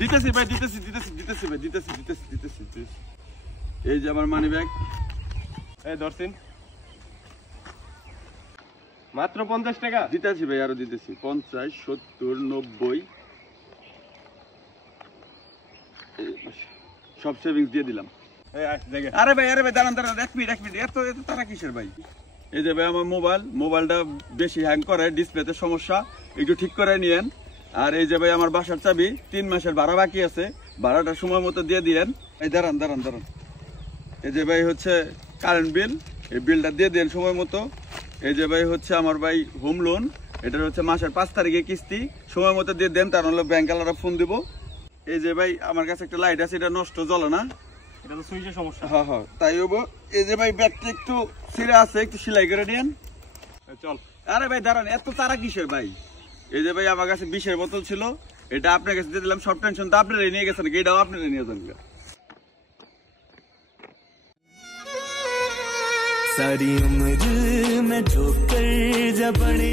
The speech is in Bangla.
দিতেছি ভাই, দিতেছি। এই যে আমার মানি ব্যাগ। এই ধরছেন মাত্র 50 টাকা দিতেছি ভাই, আরো দিতেছি 50, 70, 90 সব সেভিংস দিয়ে দিলাম। আরে ভাই দাঁড়ান, এক মিনিট, এত তারা কিসের ভাই? এই যে ভাই আমার মোবাইলটা বেশি হ্যাং করে, ডিসপ্লেতে সমস্যা, একটু ঠিক করে নিয়েন। আর এই যে ভাই আমার বাসার চাবি, 3 মাসের ভাড়া বাকি আছে, ভাড়াটা সময় মতো দিয়ে দিয়েন। এই দাঁড়ান। এই যে ভাই হচ্ছে কারেন্ট বিল, এই বিলটা দিয়ে দেন সময় মতো। এই যে ভাই হচ্ছে আমার ভাই হোম লোন, এটা হচ্ছে মাসের 5 তারিখে কিস্তি, সময় মতো দিয়ে দেন, তার হলো ব্যাংক আলাদা ফোন দিব। এই যে ভাই আমার কাছে একটা লাইট আছে, এটা নষ্ট, জ্বলে না, এটা তো সুইচের সমস্যা। হ্যাঁ তাই হবো। এই যে ভাই ব্যাগটা একটু ছিঁড়ে আছে, একটু সেলাই করে নিয়েন। চল। আরে ভাই দাঁড়ান, এত তারা কিসের ভাই? এই যে ভাই আমার কাছে 20-এর বোতল ছিল, এটা আপনার কাছে দিয়ে দিলাম। সব টেনশন তো আপনারাই নিয়ে গেছেন, এটাও আপনারা নিয়ে যান। सारी उम्र में ठोकर जब पड़े